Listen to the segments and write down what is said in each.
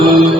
Allah.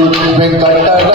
ಮಂತ್ರವ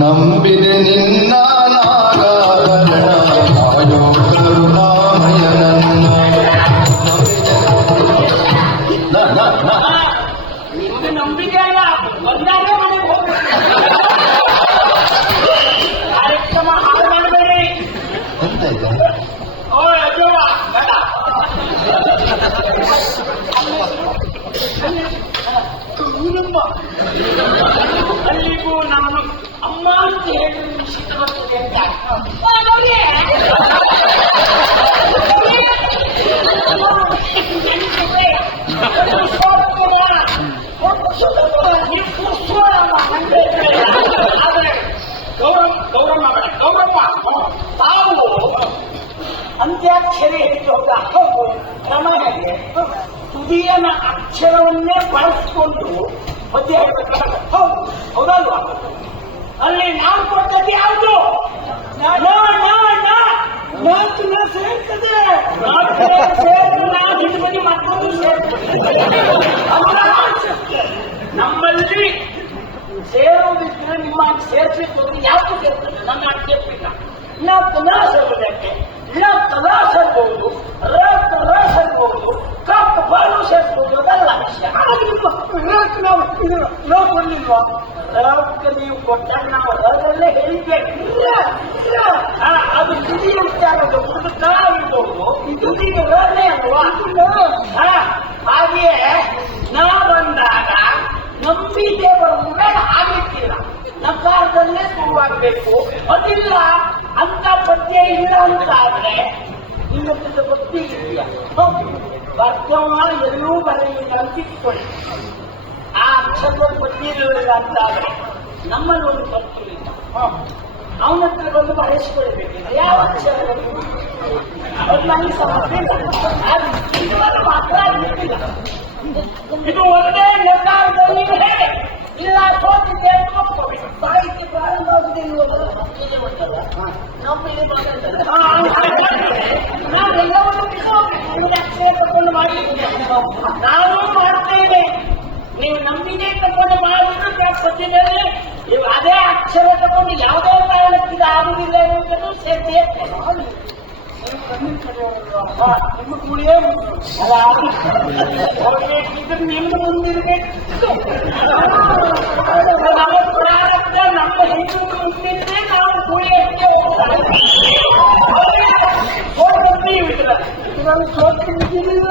ನಂಬಿದೆ ನಿನ್ನ ನಾಗಾಭರಣ ಆಯೋ ಕರುಣಾಮಯ ನನ್ನ ನಂಬಿದೆ ಅಲ್ಲಿಗೂ ನಮ್ಮ ಅಮ್ಮ ಅಂತ ಹೇಳಿ ನಿಶ್ಚಿತ ಬರ್ತದೆ ಅಂತ ಆ, ನೋಡಿ. ಅಂತ್ಯಾಕ್ಷರಿ ಹೇಳಿದ ಹೌದು. ಕ್ರಮ ಹೇಗೆ. ತುದಿಯನ ಅಕ್ಷರವನ್ನೇ ಬಳಸಿಕೊಂಡು ಮಧ್ಯ ಹೇಳ್ಬೇಕಾದ್ರೆ ಹೌದು. ಹೌದಲ್ವಾ? ಅಲ್ಲಿ ನಾವು ಕೊಟ್ಟದ್ದು ಯಾವುದು? ನಾಲ್ಕು ಸೇರ್ತದೆ. ಹಿಡಿಬಡಿ ಮತ್ತೊಂದು ಸೇರ್ತದೆ. ನಮ್ಮಲ್ಲಿ ಸೇರೋದಿದ್ರೆ ನಿಮ್ಮ ಸೇರ್ಸ್ಲಿಕ್ಕೆ ಕೊಟ್ಟು ಯಾಕೆ ಸೇರ್ತದೆ? ನನ್ನ ಆಕ್ಷೇಪಿಲ್ಲ ನಾ ಪುನಃ ಸೇರೋದಕ್ಕೆ ನ ಕಲಾ ಸೇರ್ಬಹುದು ರ ಕಲ ಸೇರ್ಬಹುದು ಕಪ್ ಬಾಲೂಸ್ ಸೇರ್ಬಹುದು ಅದಲ್ಲ ವಿಷಯ ರಕ್ ನಾವು ಇದು ರ ಕೊಡ್ಲಿಲ್ವಾ? ರಕ್ ನೀವು ಕೊಟ್ಟಾಗ ನಾವು ಅದರಲ್ಲೇ ಹೇಳಿದ್ದೇವೆ. ಅದು ತುದಿ ವಿಚಾರದ ಒಂದು ಕ ಇರ್ಬೋದು. ತುದಿಗೆ ರನೇ ಅಲ್ವಾ? ಹಾಗೆಯೇ ನಾ ಬಂದಾಗ ನಂಬಿಕೆ ಬರುವುದೇ ಆಗ್ಲಿಕ್ಕಿಲ್ಲ ನಕಾರದಲ್ಲೇ ಶುರುವಾಗಬೇಕು. ಅದಿಲ್ಲ, ಅಂತ ಪದ್ಯ ಇಲ್ಲ ಅಂತ ಆದ್ರೆ ನಿಮ್ಮ ಭಕ್ತಿ ಇದೆಯಾ ಬರ್ತವ ಎಲ್ಲೂ ಬರೆಯಿಲ್ಲ ಅಂತ ಆ ಅಕ್ಷರದ ಪದ್ಯ ಇರಲಿಲ್ಲ ಅಂತ ಆದ್ರೆ, ನಮ್ಮಲ್ಲಿ ಒಂದು ಭಕ್ತಿ ಇಲ್ಲ. ಅವನ ಹತ್ರ ಬಂದು ಬರೆಸ್ಕೊಳ್ಬೇಕಿಲ್ಲ ಯಾವ ಅಕ್ಷರ? ಅದು ನನಗೆ ಸಮಸ್ಯೆ ಇಲ್ಲ ಮಾತ್ರ ಆಗ್ಲಿಕ್ಕಿಲ್ಲ ಅಕ್ಷಯ ತಗೊಂಡು ಮಾಡಲಿಕ್ಕೆ ನಾನು ಮಾಡ್ತೇನೆ ನೀವು ನಂಬಿಕೆ ತಗೊಂಡು ಮಾಡಿದ್ರೆ ಸತ್ಯದಲ್ಲಿ ನೀವು ಅದೇ ಅಕ್ಷರ ತಗೊಂಡು ಯಾವುದೇ ಕಾರಣಕ್ಕೆ ಇದು ಆಗುದಿಲ್ಲ ಎನ್ನುವುದನ್ನು ಸೇರ್ತೇ ನಿಮ್ಮ ಕುಳಿಯೇ ಅಲ್ಲ ಇದು ನಿಮ್ಮ ಮುಂದಿರಬೇಕು আমি সত্যি জিনিস